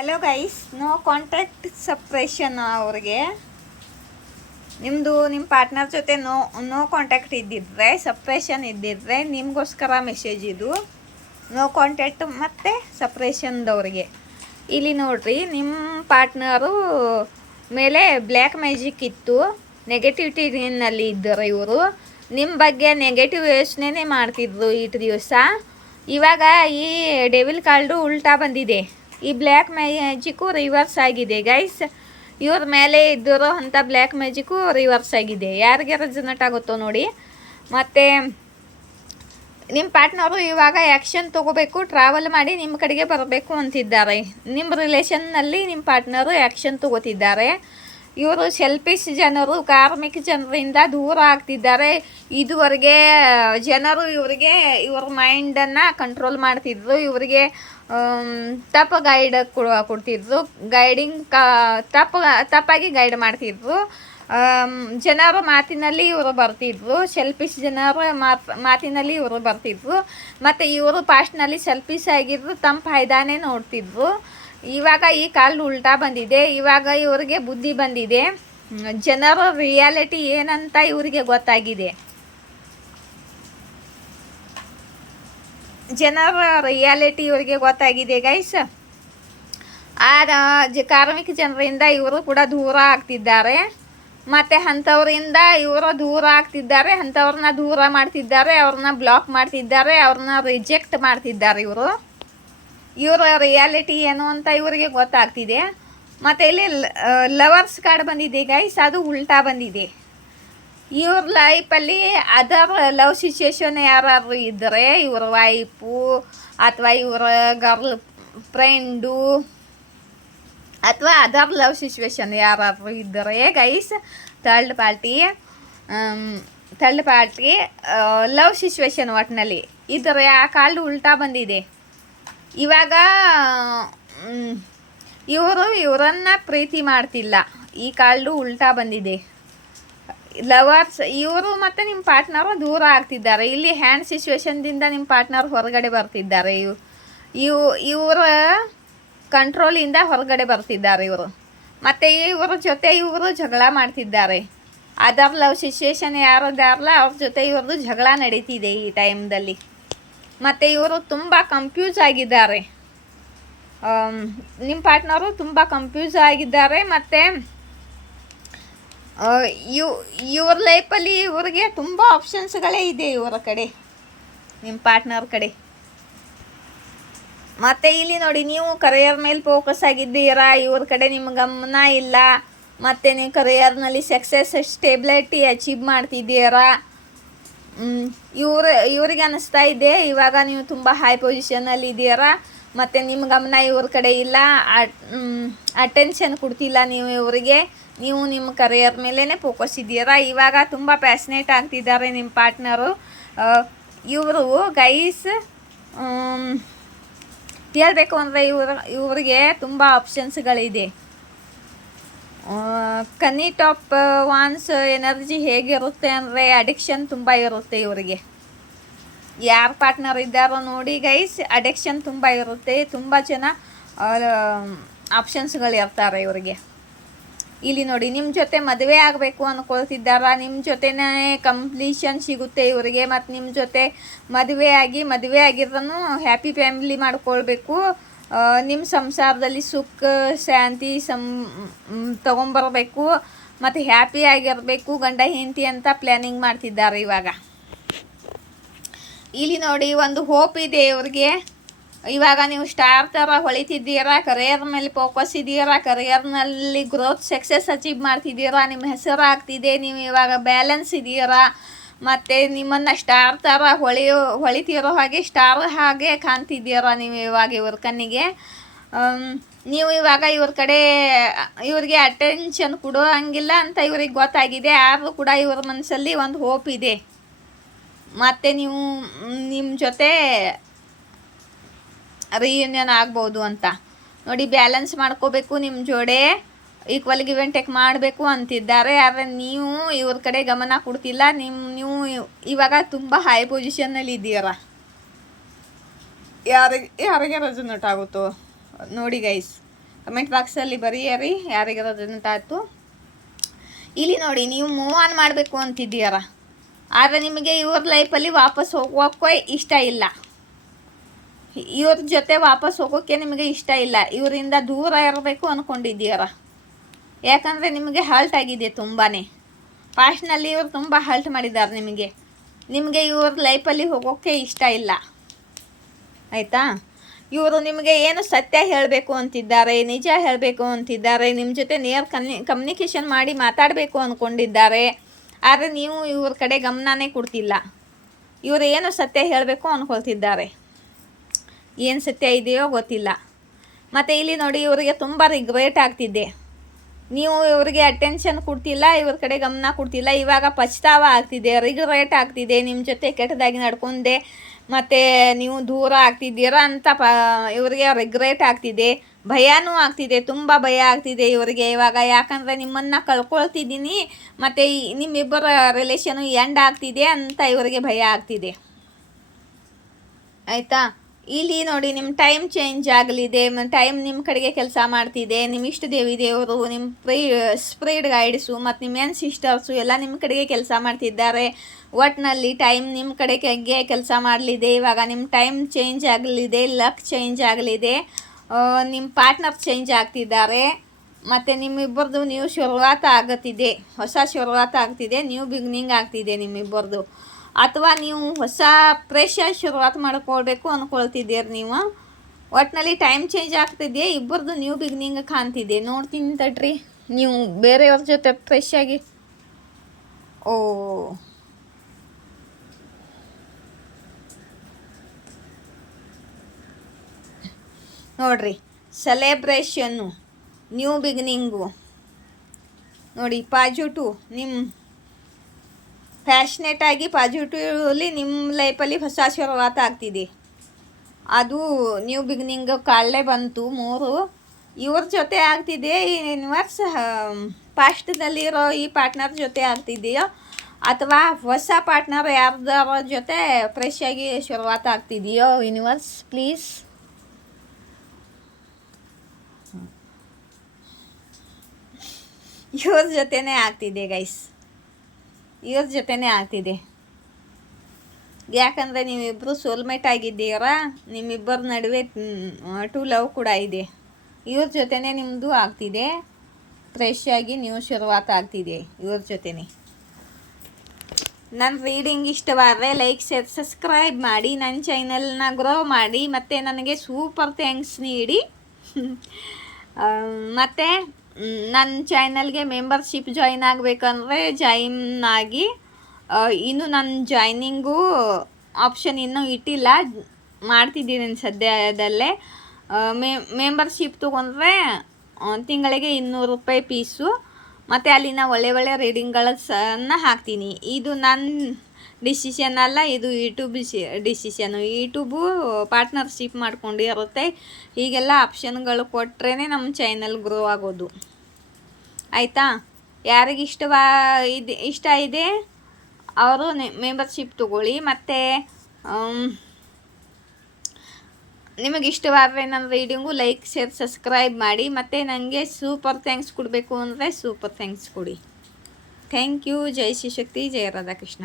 Hello guys, no contact suppression ಅವ್ರಿಗೆ ನಿಮ್ಮ partner ಜೊತೆ ನೋ ಕಾಂಟ್ಯಾಕ್ಟ್ ಇದ್ದಿದ್ರೆ, ಸಪ್ರೇಷನ್ ಇದ್ದಿದ್ರೆ ನಿಮಗೋಸ್ಕರ ಮೆಸೇಜ್ ಇದು. ನೋ ಕಾಂಟ್ಯಾಕ್ಟ್ ಮತ್ತು ಸಪ್ರೇಷನ್ದವ್ರಿಗೆ ಇಲ್ಲಿ ನೋಡ್ರಿ, ನಿಮ್ಮ ಪಾರ್ಟ್ನರು ಮೇಲೆ ಬ್ಲ್ಯಾಕ್ ಮ್ಯಾಜಿಕ್ ಇತ್ತು, ನೆಗೆಟಿವಿಟಿನಲ್ಲಿ ಇದ್ದರು. ಇವರು ನಿಮ್ಮ ಬಗ್ಗೆ ನೆಗೆಟಿವ್ ಯೋಚನೆ ಮಾಡ್ತಿದ್ರು ಇಷ್ಟು ದಿವಸ. ಇವಾಗ ಈ ಡೆವಿಲ್ ಕಾರ್ಡು ಉಲ್ಟಾ ಬಂದಿದೆ. ಈ ಬ್ಲ್ಯಾಕ್ ಮ್ಯಾಜಿಕ್ಕು ರಿವರ್ಸ್ ಆಗಿದೆ ಗೈಸ್. ಇವ್ರ ಮೇಲೆ ಇದ್ದಿರೋ ಅಂಥ ಬ್ಲ್ಯಾಕ್ ಮ್ಯಾಜಿಕ್ಕು ರಿವರ್ಸ್ ಆಗಿದೆ. ಯಾರಿಗೆ ರೆಸನೇಟ್ ಆಗುತ್ತೋ ನೋಡಿ. ಮತ್ತು ನಿಮ್ಮ ಪಾರ್ಟ್ನರು ಇವಾಗ ಆ್ಯಕ್ಷನ್ ತೊಗೋಬೇಕು, ಟ್ರಾವೆಲ್ ಮಾಡಿ ನಿಮ್ಮ ಕಡೆಗೆ ಬರಬೇಕು ಅಂತಿದ್ದಾರೆ. ನಿಮ್ಮ ರಿಲೇಷನ್ನಲ್ಲಿ ನಿಮ್ಮ ಪಾರ್ಟ್ನರು ಆ್ಯಕ್ಷನ್ ತೊಗೋತಿದ್ದಾರೆ. ಇವರು ಸೆಲ್ಫಿಶ್ ಜನರು, ಕಾರ್ಮಿಕ ಜನರಿಂದ ದೂರ ಆಗ್ತಿದ್ದಾರೆ. ಇದುವರೆಗೆ ಜನರು ಇವ್ರ ಮೈಂಡನ್ನು ಕಂಟ್ರೋಲ್ ಮಾಡ್ತಿದ್ರು, ಇವರಿಗೆ ತಪ್ಪು ಗೈಡ್ ಕೊಡ್ತಿದ್ರು, ತಪ್ಪಾಗಿ ಗೈಡ್ ಮಾಡ್ತಿದ್ರು. ಜನರ ಮಾತಿನಲ್ಲಿ ಇವರು ಬರ್ತಿದ್ರು, ಸೆಲ್ಫಿಶ್ ಜನರ ಮಾತಿನಲ್ಲಿ ಇವರು ಬರ್ತಿದ್ರು. ಮತ್ತು ಇವರು ಪಾಸ್ಟ್ನಲ್ಲಿ ಸೆಲ್ಫಿಶ್ ಆಗಿದ್ರು, ತಮ್ಮ ಫಾಯ್ದಾನೇ ನೋಡ್ತಿದ್ರು. ಇವಾಗ ಈ ಕಾಲ್ ಉಲ್ಟಾ ಬಂದಿದೆ. ಇವಾಗ ಇವರಿಗೆ ಬುದ್ಧಿ ಬಂದಿದೆ, ಜನರ ರಿಯಾಲಿಟಿ ಏನಂತ ಇವರಿಗೆ ಗೊತ್ತಾಗಿದೆ. ಜನರ ರಿಯಾಲಿಟಿ ಇವರಿಗೆ ಗೊತ್ತಾಗಿದೆ ಗೈಸ್. ಕಾರ್ಮಿಕ ಜನರಿಂದ ಇವರು ಕೂಡ ದೂರ ಆಗ್ತಿದ್ದಾರೆ. ಮತ್ತು ಅಂಥವರಿಂದ ಇವರು ದೂರ ಆಗ್ತಿದ್ದಾರೆ, ಅಂಥವ್ರನ್ನ ದೂರ ಮಾಡ್ತಿದ್ದಾರೆ, ಅವ್ರನ್ನ ಬ್ಲಾಕ್ ಮಾಡ್ತಿದ್ದಾರೆ, ಅವ್ರನ್ನ ರಿಜೆಕ್ಟ್ ಮಾಡ್ತಿದ್ದಾರೆ. ಇವರ ರಿಯಾಲಿಟಿ ಏನು ಅಂತ ಇವರಿಗೆ ಗೊತ್ತಾಗ್ತಿದೆ. ಮತ್ತು ಇಲ್ಲಿ ಲವರ್ಸ್ ಕಾರ್ಡ್ ಬಂದಿದೆ ಗೈಸ್, ಅದು ಉಲ್ಟಾ ಬಂದಿದೆ. ಇವ್ರ ಲೈಫಲ್ಲಿ ಅದರ್ ಲವ್ ಸಿಚುಯೇಷನ್ ಯಾರಾದ್ರು ಇದ್ದರೆ, ಇವ್ರ ವೈಫು ಅಥವಾ ಇವರ ಗರ್ಲ್ ಫ್ರೆಂಡು ಅಥವಾ ಅದರ್ ಲವ್ ಸಿಚುವೇಶನ್ ಯಾರಾದ್ರು ಇದ್ದರೆ guys, third party love situation ಒಟ್ಟಿನಲ್ಲಿ ಇದ್ದರೆ ಆ ಕಾರ್ಡ್ ಉಲ್ಟಾ ಬಂದಿದೆ. ಇವಾಗ ಇವರನ್ನು ಪ್ರೀತಿ ಮಾಡ್ತಿಲ್ಲ, ಈ ಕಾರ್ಡು ಉಲ್ಟಾ ಬಂದಿದೆ. ಲವರ್ಸ್ ಇವರು ಮತ್ತು ನಿಮ್ಮ ಪಾರ್ಟ್ನರು ದೂರ ಆಗ್ತಿದ್ದಾರೆ. ಇಲ್ಲಿ ಹ್ಯಾಂಡ್ ಸಿಚುವೇಶನ್ದಿಂದ ನಿಮ್ಮ ಪಾರ್ಟ್ನರ್ ಹೊರಗಡೆ ಬರ್ತಿದ್ದಾರೆ. ಇವರ ಕಂಟ್ರೋಲಿಂದ ಹೊರಗಡೆ ಬರ್ತಿದ್ದಾರೆ ಇವರು. ಮತ್ತು ಇವರ ಜೊತೆ ಇವರು ಜಗಳ ಮಾಡ್ತಿದ್ದಾರೆ. ಅದರ್ ಲವ್ ಸಿಚುವೇಶನ್ ಯಾರದಾರಲ್ಲ ಅವ್ರ ಜೊತೆ ಇವ್ರದ್ದು ಜಗಳ ನಡೀತಿದೆ ಈ ಟೈಮ್ದಲ್ಲಿ. ಮತ್ತು ಇವರು ತುಂಬ ಕನ್ಫ್ಯೂಸ್ ಆಗಿದ್ದಾರೆ. ನಿಮ್ಮ ಪಾರ್ಟ್ನರು ತುಂಬ ಕನ್ಫ್ಯೂಸ್ ಆಗಿದ್ದಾರೆ. ಮತ್ತು ಇವ್ರ ಲೈಫಲ್ಲಿ ಇವ್ರಿಗೆ ತುಂಬ ಆಪ್ಷನ್ಸ್ಗಳೇ ಇದೆ ಇವರ ಕಡೆ, ನಿಮ್ಮ ಪಾರ್ಟ್ನರ್ ಕಡೆ. ಮತ್ತು ಇಲ್ಲಿ ನೋಡಿ, ನೀವು ಕರಿಯರ್ ಮೇಲೆ ಫೋಕಸ್ ಆಗಿದ್ದೀರಾ, ಇವ್ರ ಕಡೆ ನಿಮ್ಮ ಗಮನ ಇಲ್ಲ. ಮತ್ತು ನೀವು ಕರಿಯರ್ನಲ್ಲಿ ಸಕ್ಸಸ್ ಸ್ಟೇಬಿಲಿಟಿ ಅಚೀವ್ ಮಾಡ್ತಿದ್ದೀರಾ. ಇವ್ರಿಗೆ ಅನ್ನಿಸ್ತಾ ಇದೆ ಇವಾಗ ನೀವು ತುಂಬ ಹೈ ಪೊಸಿಷನಲ್ಲಿ ಇದ್ದೀರಾ. ಮತ್ತು ನಿಮ್ಮ ಗಮನ ಇವ್ರ ಕಡೆ ಇಲ್ಲ, ಅಟೆನ್ಷನ್ ಕೊಡ್ತಿಲ್ಲ ನೀವು ಇವರಿಗೆ. ನೀವು ನಿಮ್ಮ ಕರಿಯರ್ ಮೇಲೇ ಫೋಕಸ್ ಇದ್ದೀರಾ. ಇವಾಗ ತುಂಬ ಪ್ಯಾಷನೇಟ್ ಆಗ್ತಿದ್ದಾರೆ ನಿಮ್ಮ ಪಾರ್ಟ್ನರು. ಇವರು ಗೈಸ್ ಹೇಳಬೇಕು ಅಂದರೆ ಇವ್ರಿಗೆ ತುಂಬ ಆಪ್ಷನ್ಸ್ಗಳಿದೆ. ಕನ್ನಿ ಟಾಪ್ ವಾನ್ಸ್ ಎನರ್ಜಿ ಹೇಗಿರುತ್ತೆ ಅಂದರೆ ಅಡಿಕ್ಷನ್ ತುಂಬ ಇರುತ್ತೆ ಇವರಿಗೆ. ಯಾರು ಪಾರ್ಟ್ನರ್ ಇದ್ದಾರೋ ನೋಡಿ ಗೈಸ್, ಅಡಿಕ್ಷನ್ ತುಂಬ ಇರುತ್ತೆ. ತುಂಬ ಜನ ಆಪ್ಷನ್ಸ್ಗಳು ಇರ್ತಾರೆ ಇವರಿಗೆ. ಇಲ್ಲಿ ನೋಡಿ, ನಿಮ್ಮ ಜೊತೆ ಮದುವೆ ಆಗಬೇಕು ಅಂದ್ಕೊಳ್ತಿದ್ದಾರಾ, ನಿಮ್ಮ ಜೊತೆನೇ ಕಂಪ್ಲೀಷನ್ ಸಿಗುತ್ತೆ ಇವರಿಗೆ. ಮತ್ತು ನಿಮ್ಮ ಜೊತೆ ಮದುವೆ ಆಗಿದ್ರೂ ಹ್ಯಾಪಿ ಫ್ಯಾಮಿಲಿ ಮಾಡ್ಕೊಳ್ಬೇಕು. ನಿಮ್ಮ ಸಂಸಾರದಲ್ಲಿ ಸುಖ ಶಾಂತಿ ತೊಗೊಂಬರ್ಬೇಕು ಮತ್ತು ಹ್ಯಾಪಿ ಆಗಿರಬೇಕು ಗಂಡ ಹೆಂಡತಿ ಅಂತ ಪ್ಲ್ಯಾನಿಂಗ್ ಮಾಡ್ತಿದ್ದಾರೆ ಇವಾಗ. ಇಲ್ಲಿ ನೋಡಿ, ಒಂದು ಹೋಪ್ ಇದೆ ಇವ್ರಿಗೆ. ಇವಾಗ ನೀವು ಸ್ಟಾರ್ ಥರ ಹೊಳಿತಿದ್ದೀರಾ, ಕರಿಯರ್ ಮೇಲೆ ಫೋಕಸ್ ಇದ್ದೀರಾ, ಕರಿಯರ್ನಲ್ಲಿ ಗ್ರೋತ್ ಸಕ್ಸಸ್ ಅಚೀವ್ ಮಾಡ್ತಿದ್ದೀರಾ, ನಿಮ್ಮ ಹೆಸರು ಆಗ್ತಿದೆ, ನೀವು ಇವಾಗ ಬ್ಯಾಲೆನ್ಸ್ ಇದ್ದೀರಾ. ಮತ್ತು ನಿಮ್ಮನ್ನು ಸ್ಟಾರ್ ಥರ ಹೊಳಿತಿರೋ ಹಾಗೆ ಸ್ಟಾರ್ ಹಾಗೆ ಕಾಣ್ತಿದ್ದೀರಾ ನೀವು ಇವಾಗ ಇವ್ರ ಕಣ್ಣಿಗೆ. ನೀವು ಇವಾಗ ಇವ್ರಿಗೆ ಅಟೆನ್ಷನ್ ಕೊಡೋ ಹಂಗಿಲ್ಲ ಅಂತ ಇವ್ರಿಗೆ ಗೊತ್ತಾಗಿದೆ. ಆದರೂ ಕೂಡ ಇವ್ರ ಮನಸ್ಸಲ್ಲಿ ಒಂದು ಹೋಪ್ ಇದೆ. ಮತ್ತು ನೀವು ನಿಮ್ಮ ಜೊತೆ ರಿಯೂನಿಯನ್ ಆಗ್ಬೋದು ಅಂತ ನೋಡಿ. ಬ್ಯಾಲೆನ್ಸ್ ಮಾಡ್ಕೋಬೇಕು, ನಿಮ್ಮ ಜೋಡೆ ಈಕ್ವಲ್ ಗಿವ್ ಆ್ಯಂಡ್ ಟೇಕ್ ಮಾಡಬೇಕು ಅಂತಿದ್ದಾರೆ. ಆದರೆ ನೀವು ಇವ್ರ ಕಡೆ ಗಮನ ಕೊಡ್ತಿಲ್ಲ. ನೀವು ಇವಾಗ ತುಂಬ ಹೈ ಪೊಸಿಷನ್ನಲ್ಲಿ ಇದ್ದೀರ. ಯಾರಿಗೆ ರೆಸನೇಟ್ ಆಗುತ್ತೋ ನೋಡಿ ಗೈಸ್. ಕಮೆಂಟ್ ಬಾಕ್ಸಲ್ಲಿ ಬರೀರಿ ಯಾರಿಗಿರೋದಂತಾಯ್ತು. ಇಲ್ಲಿ ನೋಡಿ, ನೀವು ಮೂವ್ ಆನ್ ಮಾಡಬೇಕು ಅಂತಿದ್ದೀರ, ಆದರೆ ನಿಮಗೆ ಇವ್ರ ಲೈಫಲ್ಲಿ ವಾಪಸ್ ಹೋಗೋಕ್ಕೆ ಇಷ್ಟ ಇಲ್ಲ, ಇವ್ರ ಜೊತೆ ವಾಪಸ್ ಹೋಗೋಕ್ಕೆ ನಿಮಗೆ ಇಷ್ಟ ಇಲ್ಲ, ಇವರಿಂದ ದೂರ ಇರಬೇಕು ಅಂದ್ಕೊಂಡಿದ್ದೀರ. ಯಾಕಂದರೆ ನಿಮಗೆ ಹರ್ಟ್ ಆಗಿದೆ ತುಂಬಾ. ಪಾಸ್ಟ್ನಲ್ಲಿ ಇವರು ತುಂಬ ಹರ್ಟ್ ಮಾಡಿದ್ದಾರೆ ನಿಮಗೆ ಇವ್ರ ಲೈಫಲ್ಲಿ ಹೋಗೋಕ್ಕೆ ಇಷ್ಟ ಇಲ್ಲ, ಆಯಿತಾ. ಇವರು ನಿಮಗೆ ಏನು ಸತ್ಯ ಹೇಳಬೇಕು ಅಂತಿದ್ದಾರೆ, ನಿಜ ಹೇಳಬೇಕು ಅಂತಿದ್ದಾರೆ, ನಿಮ್ಮ ಜೊತೆ ನೇರ್ ಕಮ್ಯುನಿಕೇಷನ್ ಮಾಡಿ ಮಾತಾಡಬೇಕು ಅಂದ್ಕೊಂಡಿದ್ದಾರೆ. ಆದರೆ ನೀವು ಇವ್ರ ಕಡೆ ಗಮನನೇ ಕೊಡ್ತಿಲ್ಲ. ಇವರು ಏನು ಸತ್ಯ ಹೇಳಬೇಕು ಅಂದ್ಕೊಳ್ತಿದ್ದಾರೆ, ಏನು ಸತ್ಯ ಇದೆಯೋ ಗೊತ್ತಿಲ್ಲ. ಮತ್ತು ಇಲ್ಲಿ ನೋಡಿ, ಇವರಿಗೆ ತುಂಬ ರಿಗ್ರೆಟ್ ಆಗ್ತಿದೆ. ನೀವು ಇವರಿಗೆ ಅಟೆನ್ಷನ್ ಕೊಡ್ತಿಲ್ಲ, ಇವ್ರ ಕಡೆ ಗಮನ ಕೊಡ್ತಿಲ್ಲ. ಇವಾಗ ಪಶ್ಚಾತ್ತಾಪ ಆಗ್ತಿದೆ, ರಿಗ್ರೆಟ್ ಆಗ್ತಿದೆ, ನಿಮ್ಮ ಜೊತೆ ಕೆಟ್ಟದಾಗಿ ನಡ್ಕೊಂಡೆ ಮತ್ತು ನೀವು ದೂರ ಆಗ್ತಿದ್ದೀರಾ ಅಂತ ಇವರಿಗೆ ರಿಗ್ರೆಟ್ ಆಗ್ತಿದೆ. ಭಯನೂ ಆಗ್ತಿದೆ, ತುಂಬ ಭಯ ಆಗ್ತಿದೆ ಇವರಿಗೆ ಇವಾಗ. ಯಾಕಂದರೆ ನಿಮ್ಮನ್ನು ಕಳ್ಕೊಳ್ತಿದ್ದೀನಿ ಮತ್ತು ನಿಮ್ಮಿಬ್ಬರ ರಿಲೇಷನು ಎಂಡ್ ಆಗ್ತಿದೆ ಅಂತ ಇವರಿಗೆ ಭಯ ಆಗ್ತಿದೆ, ಆಯಿತಾ. ಇಲ್ಲಿ ನೋಡಿ, ನಿಮ್ಮ ಟೈಮ್ ಚೇಂಜ್ ಆಗಲಿದೆ, ಟೈಮ್ ನಿಮ್ಮ ಕಡೆಗೆ ಕೆಲಸ ಮಾಡ್ತಿದೆ. ನಿಮ್ಮ ಇಷ್ಟ ದೇವರು, ನಿಮ್ಮ ಸ್ಪಿರಿಟ್ ಗೈಡ್ಸು ಮತ್ತು ನಿಮ್ಮ ಸಿಸ್ಟರ್ಸು ಎಲ್ಲ ನಿಮ್ಮ ಕಡೆಗೆ ಕೆಲಸ ಮಾಡ್ತಿದ್ದಾರೆ. ಒಟ್ಟಿನಲ್ಲಿ ಟೈಮ್ ನಿಮ್ಮ ಕಡೆಗೆ ಕೆಲಸ ಮಾಡಲಿದೆ. ಇವಾಗ ನಿಮ್ಮ ಟೈಮ್ ಚೇಂಜ್ ಆಗಲಿದೆ, ಲಕ್ ಚೇಂಜ್ ಆಗಲಿದೆ, ನಿಮ್ಮ ಪಾರ್ಟ್ನರ್ ಚೇಂಜ್ ಆಗ್ತಿದ್ದಾರೆ ಮತ್ತು ನಿಮ್ಮಿಬ್ಬರದು ನ್ಯೂ ಶುರುವಾತ್ ಆಗುತ್ತಿದೆ, ಹೊಸ ಶುರುವಾತ್ ಆಗ್ತಿದೆ, ನ್ಯೂ ಬಿಗಿನಿಂಗ್ ಆಗ್ತಿದೆ ನಿಮ್ಮಿಬ್ಬರದು. ಅಥವಾ ನೀವು ಹೊಸ ಫ್ರೆಶ್ ಶುರುವಾತ್ ಮಾಡ್ಕೊಳ್ಬೇಕು ಅಂದ್ಕೊಳ್ತಿದ್ದೀರಿ ನೀವು. ಒಟ್ಟಿನಲ್ಲಿ ಟೈಮ್ ಚೇಂಜ್ ಆಗ್ತಿದೆಯಾ, ಇಬ್ಬರದು ನ್ಯೂ ಬಿಗಿನಿಂಗ್ ಕಾಣ್ತಿದೆ. ನೋಡ್ತೀನಿ ತಡ್ರಿ, ನೀವು ಬೇರೆಯವ್ರ ಜೊತೆ ಫ್ರೆಶ್ ಆಗಿ ನೋಡ್ರಿ, ಸೆಲೆಬ್ರೇಷನ್ನು, ನ್ಯೂ ಬಿಗಿನಿಂಗು ನೋಡಿ. ಪಾಸಿಟಿವ್, ನಿಮ್ಮ ಪ್ಯಾಷನೇಟಾಗಿ ಪಾಸಿಟಿವ್ಲಿ ನಿಮ್ಮ ಲೈಫಲ್ಲಿ ಹೊಸ ಶುರುವಾತ ಆಗ್ತಿದೆ. ಅದು ನ್ಯೂ ಬಿಗಿನಿಂಗ್ ಕಾಳೇ ಬಂತು 3. ಇವ್ರ ಜೊತೆ ಆಗ್ತಿದೆ ಯೂನಿವರ್ಸ್, ಪಾಸ್ಟ್ದಲ್ಲಿರೋ ಈ ಪಾರ್ಟ್ನರ್ ಜೊತೆ ಆಗ್ತಿದೆಯೋ ಅಥವಾ ಹೊಸ ಪಾರ್ಟ್ನರ್ ಯಾರ್ದಾರ ಜೊತೆ ಫ್ರೆಶ್ ಆಗಿ ಶುರುವಾತ ಆಗ್ತಿದೆಯೋ ಯೂನಿವರ್ಸ್ ಪ್ಲೀಸ್. ಇವ್ರ ಜೊತೆನೇ ಆಗ್ತಿದೆ ಗೈಸ್, ಇವ್ರ ಜೊತೆನೇ ಆಗ್ತಿದೆ. ಯಾಕಂದರೆ ನೀವಿಬ್ಬರು ಸೋಲ್ಮೇಟ್ ಆಗಿದ್ದೀರಾ, ನಿಮ್ಮಿಬ್ಬರ ನಡುವೆ ಟು ಲವ್ ಕೂಡ ಇದೆ. ಇವ್ರ ಜೊತೆನೇ ನಿಮ್ಮದು ಆಗ್ತಿದೆ, ಫ್ರೆಶ್ ಆಗಿ ನ್ಯೂ ಶುರುವಾತ ಆಗ್ತಿದೆ ಇವ್ರ ಜೊತೆನೇ. ನನ್ನ ರೀಡಿಂಗ್ ಇಷ್ಟವಾದರೆ ಲೈಕ್, ಶೇರ್, ಸಬ್ಸ್ಕ್ರೈಬ್ ಮಾಡಿ, ನನ್ನ ಚಾನಲ್ನ ಗ್ರೋ ಮಾಡಿ ಮತ್ತು ನನಗೆ ಸೂಪರ್ ಥ್ಯಾಂಕ್ಸ್ ನೀಡಿ. ಮತ್ತು ನನ್ನ ಚಾನಲ್ಗೆ ಮೆಂಬರ್ಶಿಪ್ ಜಾಯಿನ್ ಆಗಬೇಕಂದ್ರೆ ಜಾಯಿನ್ ಆಗಿ. ಇನ್ನು ನನ್ನ ಜಾಯ್ನಿಂಗು ಆಪ್ಷನ್ ಇನ್ನೂ ಇಟ್ಟಿಲ್ಲ, ಮಾಡ್ತಿದ್ದೀನಿ ಸದ್ಯದಲ್ಲೇ. ಮೆಂಬರ್ಶಿಪ್ ತೊಗೊಂಡ್ರೆ ತಿಂಗಳಿಗೆ 200 ರೂಪಾಯಿ ಫೀಸು ಮತ್ತು ಅಲ್ಲಿನ ಒಳ್ಳೆ ರೀಡಿಂಗ್ಗಳನ್ನ ಹಾಕ್ತೀನಿ. ಇದು ನನ್ನ ಡಿಸಿಷನ್ ಅಲ್ಲ, ಇದು ಯೂಟ್ಯೂಬ್ ಡಿಸಿಷನು. ಯೂಟ್ಯೂಬು ಪಾರ್ಟ್ನರ್ಶಿಪ್ ಮಾಡ್ಕೊಂಡಿರುತ್ತೆ. ಹೀಗೆಲ್ಲ ಆಪ್ಷನ್ಗಳು ಕೊಟ್ಟರೆ ನಮ್ಮ ಚಾನಲ್ ಗ್ರೋ ಆಗೋದು, ಆಯಿತಾ. ಯಾರಿಗೆ ಇಷ್ಟ ಇದೆ ಅವರು ಮೆಂಬರ್ಶಿಪ್ ತಗೊಳ್ಳಿ. ಮತ್ತು ನಿಮಗೆ ಇಷ್ಟವಾದರೆ ನನ್ನ ರೀಡಿಂಗು ಲೈಕ್, ಶೇರ್, ಸಬ್ಸ್ಕ್ರೈಬ್ ಮಾಡಿ. ಮತ್ತು ನನಗೆ ಸೂಪರ್ ಥ್ಯಾಂಕ್ಸ್ ಕೊಡಬೇಕು ಅಂದರೆ ಸೂಪರ್ ಥ್ಯಾಂಕ್ಸ್ ಕೊಡಿ. Thank you. ಜೈ ಶ್ರೀ ಶಕ್ತಿ, ಜಯ ರಾಧಾಕೃಷ್ಣ.